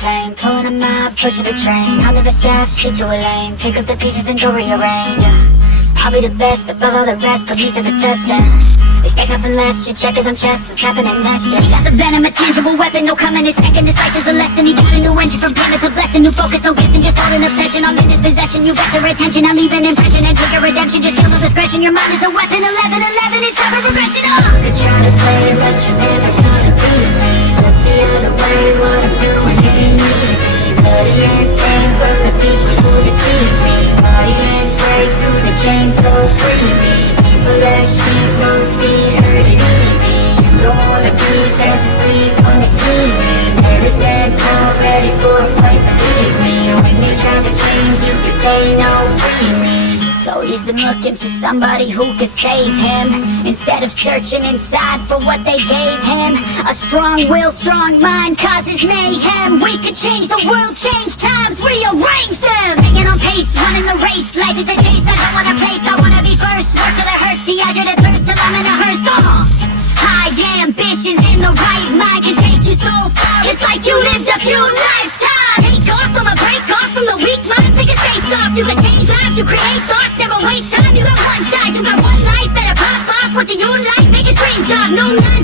plane, pulling a map, pushing a train. I'll never stop, stick to a lane, pick up the pieces and go rearrange. I'll be the best above all the rest, put me to the test and expect nothing less, you check as I'm chess, what's happening next, yeah. He got the venom, a tangible weapon, no coming in second. This life is a lesson, he got a new engine from pain, it's a blessing. New focus, no guessing, just hold an obsession. I'm in his possession, you got their attention. I'll leave an impression and take your redemption. Just kill no discretion, your mind is a weapon. 11-11, it's never regression. You could try to play it, but you're never gonna beat me. Look the other way, what I'm doing ain't easy. Bloody hands hang from the beach before you see me. Body hands break through the chains, go free me. People like sheep, no feet, hurt it easy. You don't wanna be fast asleep on the ceiling. Better stand tall, ready for a fight, believe me. When they try to change, you can say no, free me. So he's been looking for somebody who could save him, instead of searching inside for what they gave him. A strong will, strong mind causes mayhem. We could change the world, change times, rearrange them. Staying on pace, running the race. Life is a chase, I don't wanna place. I wanna be first, work till it hurts. Dehydrated thirst till I'm in a hearse. High ambitions in the right mind can take you so far. It's like you lived a few lifetimes. Take off from a break off from the weak mind. Think it stay soft. You can change lives, you create thoughts, never waste time. You got one shot, you got one life. Better pop off, what do you like? Make a dream job, no none.